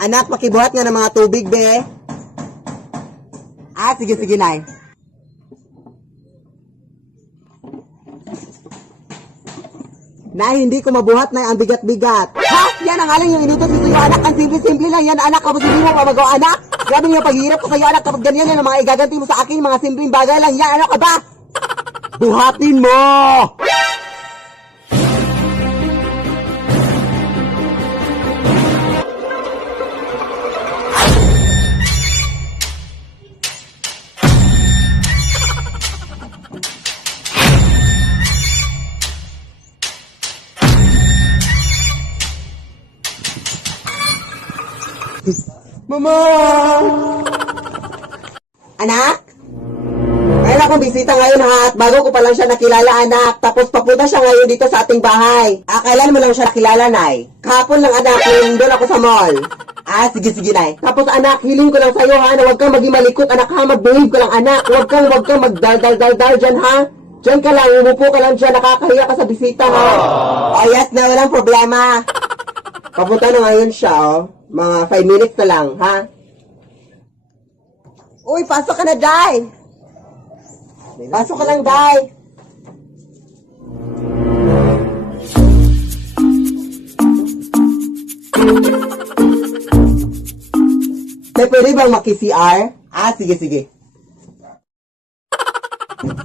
Anak, makibuhat nga ng mga tubig, be. Sige, sige, nay. Nay, hindi ko mabuhat, nay. Ang bigat-bigat. Ha? Yan ang aling yung inutos ko sa'yo, anak. Ang simple-simple lang yan, anak. Kapag hindi mo mamagawa, anak. Grabe yung paghihirap ko sa'yo, anak. Kapag ganyan yan, ang mga igaganti mo sa akin, mga simpleng bagay lang yan. Ano ka ba? Buhatin mo! Mama! Anak? Mayroon akong bisita ngayon ha, at bago ko pa lang siya nakilala, anak. Tapos papunta siya ngayon dito sa ating bahay. Kailan mo lang siya nakilala, nay? Kahapon lang, anak, yung doon ako sa mall. Sige, sige, nay. Tapos, anak, hiling ko lang sa'yo, ha, na huwag kang maging malikot, anak, ha. Mag-behave ka lang, anak. Huwag kang magdal-dal-dal-dal dyan, ha. Diyan ka lang, umupo ka lang dyan, nakakahiya ka sa bisita, ha. Yes na, walang problema. Papunta na ngayon siya, oh. Mga 5 minutes na lang, ha? Uy, pasok ka na, Day! Pasok ka lang, Day! Day, pwede bang maki-CR? Sige, sige.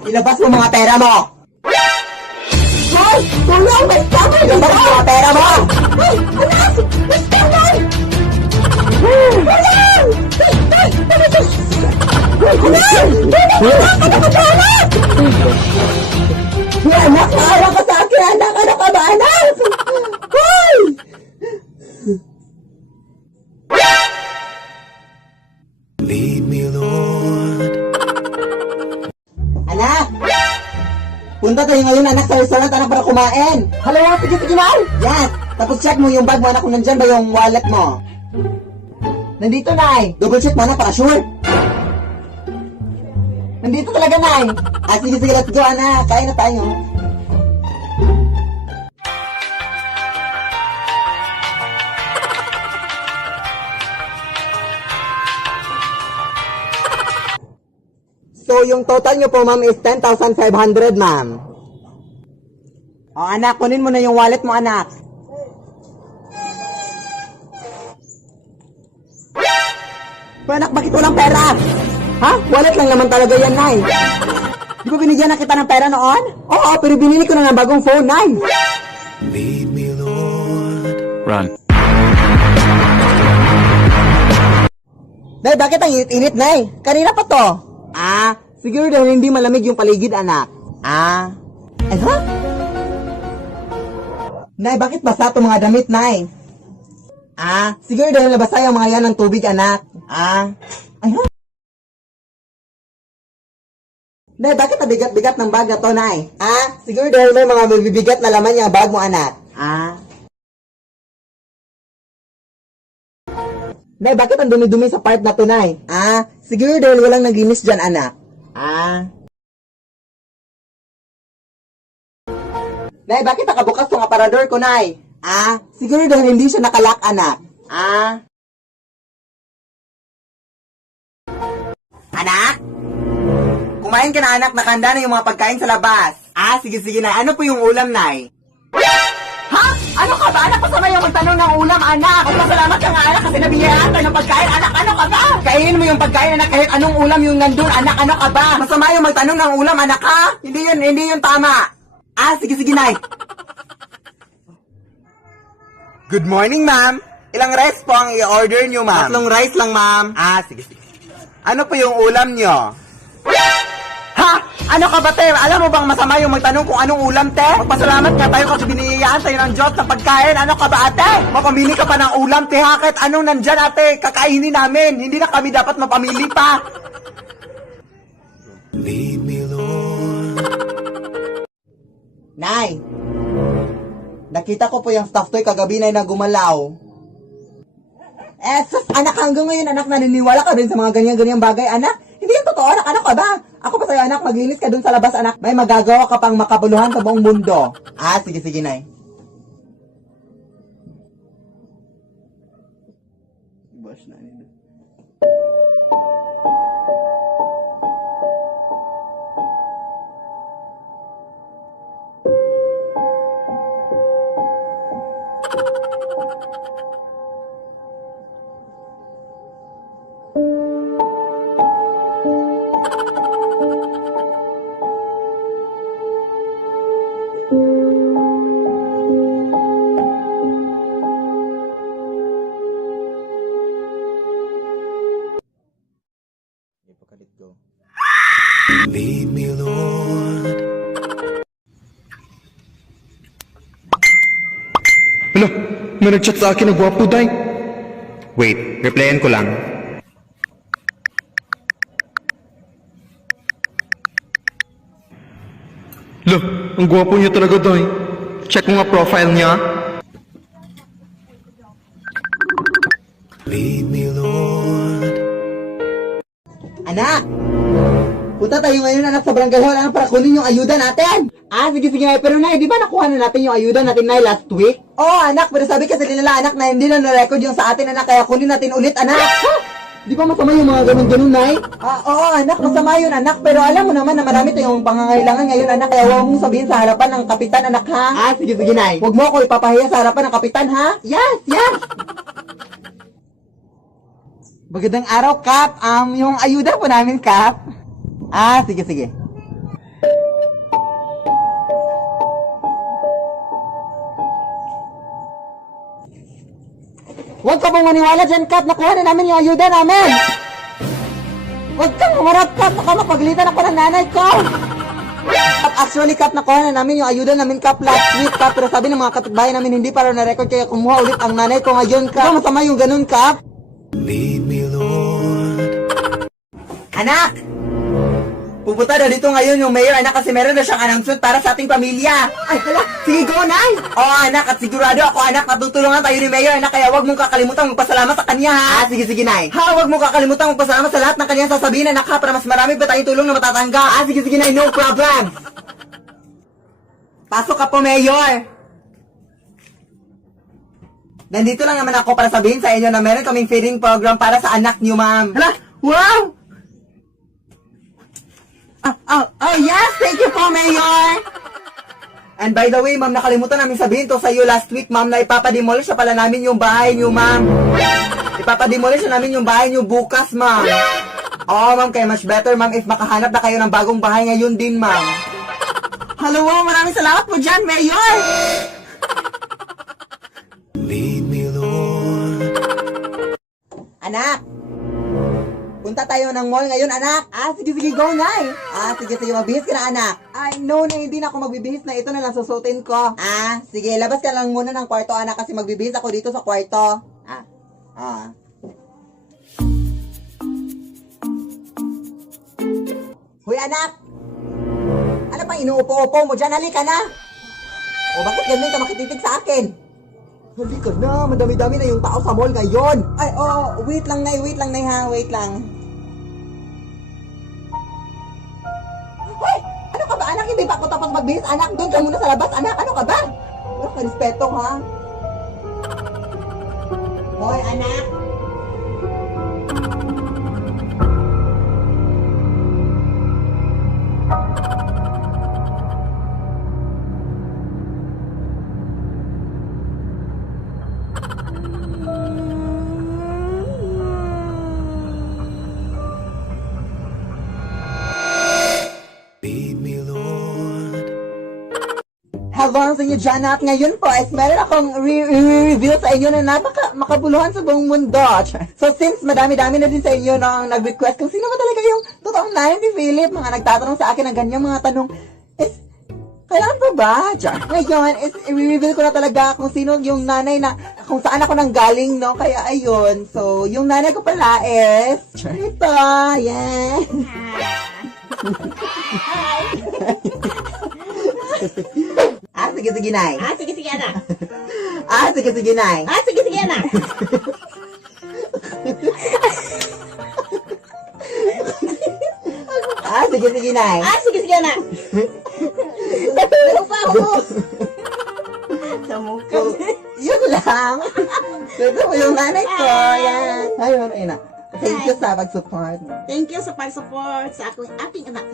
Ilabas mo mga pera mo! Day! Tulong! May scammer! Ilabas mo mga pera mo! Day! Anak! May scammer! Tulong! Day! Anak, maawa ka sa akin, anak! Ano ka ba, anak? Hoy! Lead me, Lord. Anak! Punta tayo ngayon, anak, sa restaurant, anak, para kumain. Hello, sige, sige, now! Yes! Tapos check mo yung bag mo, anak, kung nandyan ba yung wallet mo. Nandito, nay. Double check mo, anak, para sure. Nandito talaga, nay. Sige, sige, let's go, anak. Kain na tayo. So, yung total nyo po, ma'am, is 10,500, ma'am. Anak, kunin mo na yung wallet mo, anak. Anak, bakit walang pera? Ha? Wallet lang naman talaga yan, nay. Di ba binigyan na kita ng pera noon? Oo, pero binili ko na ng bagong phone, nay. Lead me, Lord. Run. Nay, bakit ang init-init, nay? Kanina pa to. Siguro dahil hindi malamig yung paligid, anak. Ha? Nay, bakit basa itong mga damit, nay? Siguro dahil nabasa yung mga yan ng tubig, anak. Nay, bakit nabigat-bigat ng bag na to, nay? Siguro dahil may mga mabibigat na laman yung bag mo, anak. Nay, bakit ang dumi-dumi sa part na to, nay? Siguro dahil walang naglinis dyan, anak. Nay, bakit nakabukas tong aparador ko, nay? Siguro dahil hindi siya nakalak, anak. Anak? Kumain ka na, anak. Nakahanda na yung mga pagkain sa labas. Sige, sige, nay. Ano po yung ulam, nay? Ha? Ano ka ba, anak? Masama yung magtanong ng ulam, anak. Magpasalamat ka nga, anak, kasi nabiyayaan tayo ng pagkain. Anak, ano ka ba? Kainin mo yung pagkain, anak, kahit anong ulam yung nandun. Anak, ano ka ba? Masama yung magtanong ng ulam, anak, ha? Hindi yun tama. Sige, sige, nay. Good morning, ma'am. Ilang rice po ang i-order nyo, ma'am? 3 rice lang, ma'am. Sige, sige. Ano po yung ulam nyo? Ha? Ano ka ba, te? Alam mo bang masama yung magtanong kung anong ulam, te? Magpasalamat ka tayo kasi biniyayaan tayo ng Diyos ng pagkain. Ano ka ba, ate? Mapamili ka pa ng ulam, te, ha? Kahit anong nandyan, ate, kakainin namin. Hindi na kami dapat mapamili pa. Lead me, Lord. Nay, nakita ko po yung stuffed toy kagabi na gumalaw. Anak, hanggang ngayon, anak, naniniwala ka din sa mga ganyan-ganyang bagay, anak? Hindi yan totoo, anak. Ano ka ba? Ako pa sa'yo, anak, maglinis ka dun sa labas, anak. May magagawa ka pang makabuluhan sa buong mundo. Sige, sige, nay. Bash na nila. Lead me, Lord. Ano? May nag-chat sa akin na gwapo, day. Wait, replyan ko lang. Lo, ang gwapo niya talaga, day. Check mo nga profile niya. Lead me, Lord. Anak! Punta tayo ngayon anak sa barangay hall anak para kunin yung ayuda natin! Sige Nay, pero Nay, di ba nakuha na natin yung ayuda natin Nay last week? Oo anak, pero sabi kasi nila anak na hindi na na-record yung sa atin anak, kaya kunin natin ulit anak! Di ba masama yung mga ganun-ganun Nay? Oo anak, masama yun anak, pero alam mo naman na marami tayong pangangailangan ngayon anak, kaya huwag mong sabihin sa harapan ng kapitan anak ha? Sige Nay. Huwag mo ako ipapahiya sa harapan ng kapitan ha? Yes! Magandang araw, Kap. Yung ayuda po namin, Kap. Sige. Huwag ka pong maniwala dyan, Kap. Nakuha na namin yung ayuda namin. Huwag kang umarap, Kap. Baka mapagalitan ako ng nanay ko. Kap, actually, Kap, nakuha na namin yung ayuda namin, Kap, last week, Kap. Pero sabi ng mga kapitbahay namin, hindi para na-record, kaya kumuha ulit ang nanay ko ngayon, Kap. Masama yung ganun, Kap. Lead me, Lord. Anak! Pupunta na dito ngayon yung mayor, anak, kasi meron na siyang announcement para sa ating pamilya. Ay, hala, sige, go, Nay! Oo, anak, at sigurado ako, anak, natutulungan tayo ni mayor, anak, kaya huwag mong kakalimutan magpasalamat sa kanya, ha? Sige, Nay. Huwag mong kakalimutan magpasalamat sa lahat ng kanyang sasabihin, anak, ha, para mas marami pa tayong tulong na matatanggap. Sige, Nay, no problem. Pasok ka po, mayor. Nandito lang naman ako para sabihin sa inyo na meron kaming feeding program para sa anak niyo, ma'am. Hala, wow! Yes! Thank you po, Mayor! And by the way, ma'am, nakalimutan namin sabihin to sa iyo last week, ma'am, na ipapademolish na pala namin yung bahay niyo, ma'am. Ipapademolish na namin yung bahay niyo bukas, ma'am. Oo, ma'am, kaya much better, ma'am, if makahanap na kayo ng bagong bahay ngayon din, ma'am. Hello, maraming salamat po dyan, Mayor! Lead me, Lord. Anak! Punta tayo ng mall ngayon, anak. Sige, go, Nay. Sige, mabihis ka na, anak. No, na hindi na ako magbibihis na. Ito na lang susutin ko. Sige, labas ka lang muna ng kwarto, anak, kasi magbibihis ako dito sa kwarto. Hoy, anak! Ano pang inuupo-upo mo dyan? Halika na! O, bakit ganun ka makititig sa akin? Halika na, madami-dami na yung tao sa mall ngayon. Wait lang, Nay, ha, wait lang. Hoy, ano ka ba, anak? Hindi pa ako tapos magbihis, anak. Doon ka muna sa labas, anak. Ano ka ba? Wala ka respeto, ha? Hoy, anak. Lead me, Lord. Hello sa inyo dyan at ngayon po is meron akong re-reveal sa inyo na makabuluhan sa buong mundo. So since madami-dami na din sa inyo nang nag-request kung sino ba talaga yung totoong nanay ni Philip, mga nagtatanong sa akin ng ganyang mga tanong, is kailangan pa ba? Ngayon is i-reveal ko na talaga kung sino yung nanay na, kung saan ako nang galing, no? Kaya ayun, so yung nanay ko pala is ito, yeah. Sige, Nay. Sige, anak. Sige, Nay. Sige, anak. Sige, Nay. Sige, anak. Natulog pa ako. Sa mukha. So, yun lang. Ito po yung nanay ko. Yan. Hi, Marina. Thank you sa pag-support. Thank you sa pag-support sa aking anak.